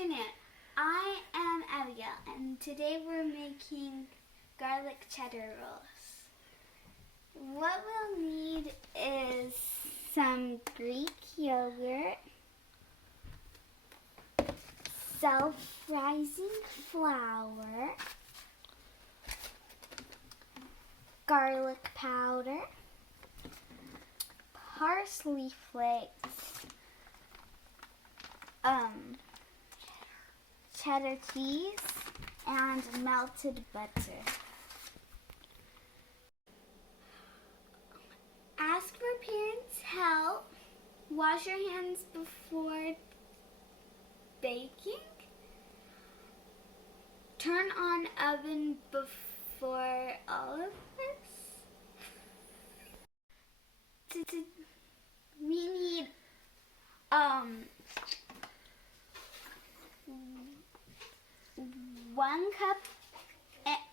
afternoon. I am Abigail, and today we're making garlic cheddar rolls. What we'll need is some Greek yogurt, self-rising flour, garlic powder, parsley flakes, cheddar cheese, and melted butter. Ask for parents' help. Wash your hands before baking. Turn on oven before all of this. We need 1 cup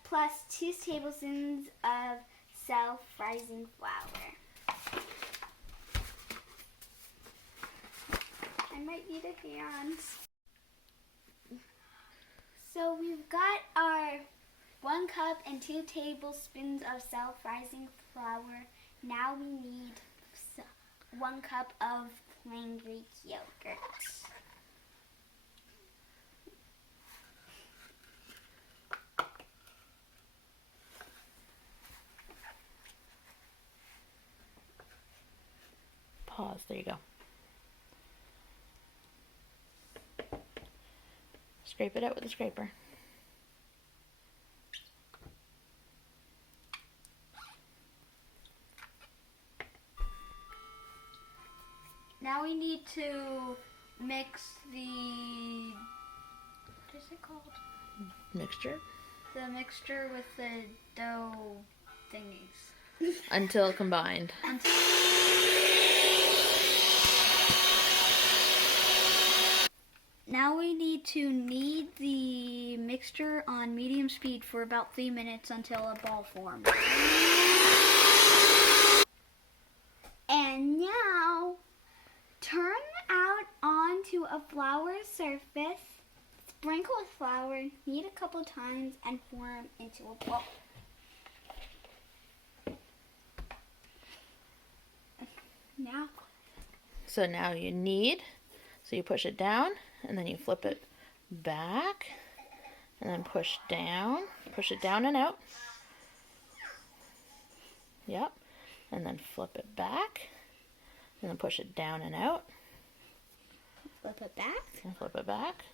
plus 2 tablespoons of self-rising flour. I might need a hand. So we've got our 1 cup and 2 tablespoons of self-rising flour. Now we need 1 cup of plain Greek yogurt. Pause. There you go. Scrape it out with a scraper. Now we need to mix the, what is it called? Mixture. The mixture with the dough thingies. Until combined. Now we need to knead the mixture on medium speed for about 3 minutes until a ball forms. And now, turn out onto a flour surface, sprinkle with flour, knead a couple times, and form into a ball. So now you knead, so you push it down, and then you flip it back, and then push it down and out. Yep, and then flip it back, and then push it down and out. Flip it back. And flip it back.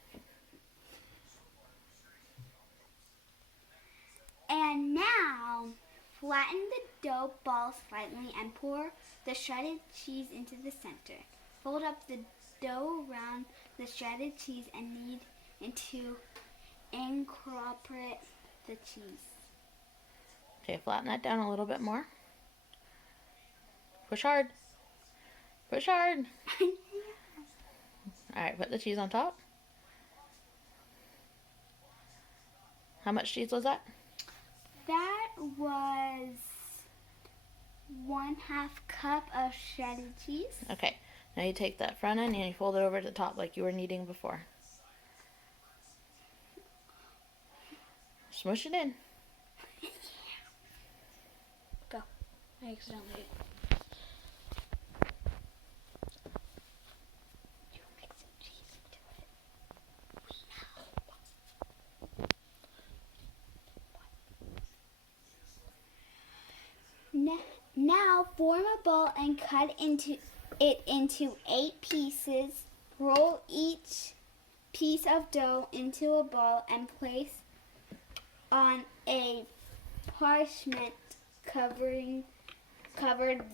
And now, flatten the dough ball slightly and pour the shredded cheese into the center. Fold up the dough around the shredded cheese and knead into incorporate the cheese. Okay, flatten that down a little bit more. Push hard. Push hard. Alright, put the cheese on top. How much cheese was that? That was 1/2 cup of shredded cheese. Okay, now you take that front end and you fold it over to the top like you were kneading before. Smush it in. Go. I accidentally. You mix some cheese into it. We know. Now form a ball and cut it into 8 pieces. Roll each piece of dough into a ball and place on a parchment covered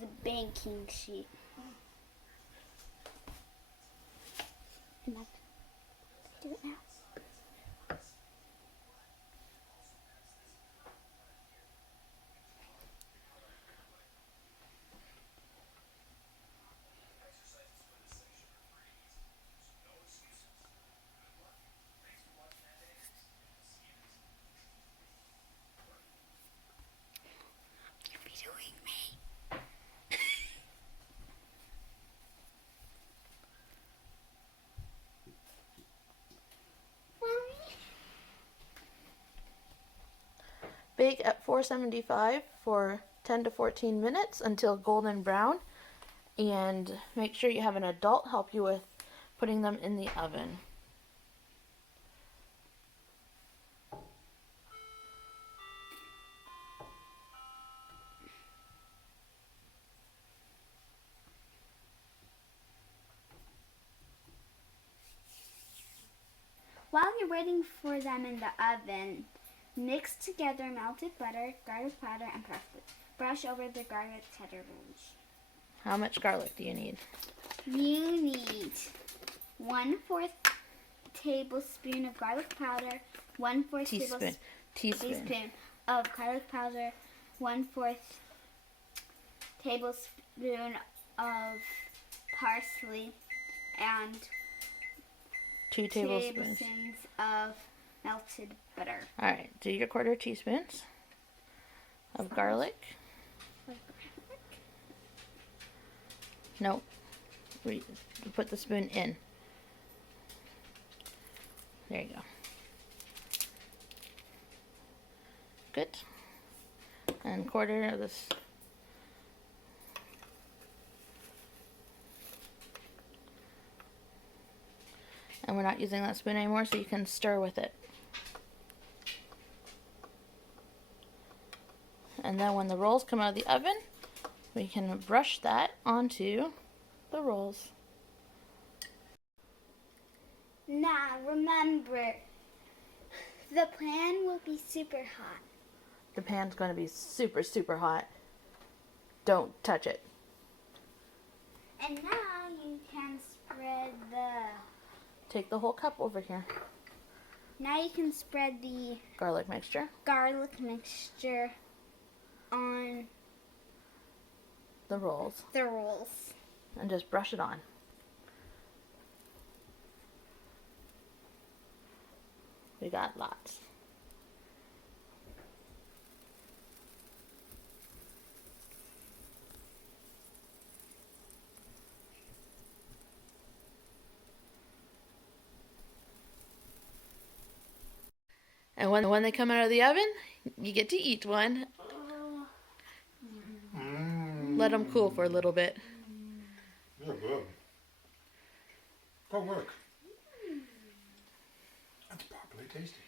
the baking sheet. Enough. Do it now. You're videoing me. Bake at 475 for 10 to 14 minutes until golden brown. And make sure you have an adult help you with putting them in the oven. While you're waiting for them in the oven, mix together melted butter, garlic powder, and parsley. Brush over the garlic cheddar rolls. How much garlic do you need? You need 1/4 tablespoon of garlic powder, 1/4 teaspoon of garlic powder, 1/4 tablespoon of parsley, and 2 tablespoons of melted butter. All right, do your 1/4 teaspoons of garlic. No, we put the spoon in. There you go. Good. And 1/4 of this. And we're not using that spoon anymore, so you can stir with it. And then when the rolls come out of the oven, we can brush that onto the rolls. Now remember, the pan will be super hot. The pan's going to be super, super hot. Don't touch it. And now you can spread Take the whole cup over here. Now you can spread the Garlic mixture. garlic mixture on The rolls. the rolls. And just brush it on. We got lots. And when they come out of the oven, you get to eat one. Let them cool for a little bit. They're good. Go work. That's properly tasty.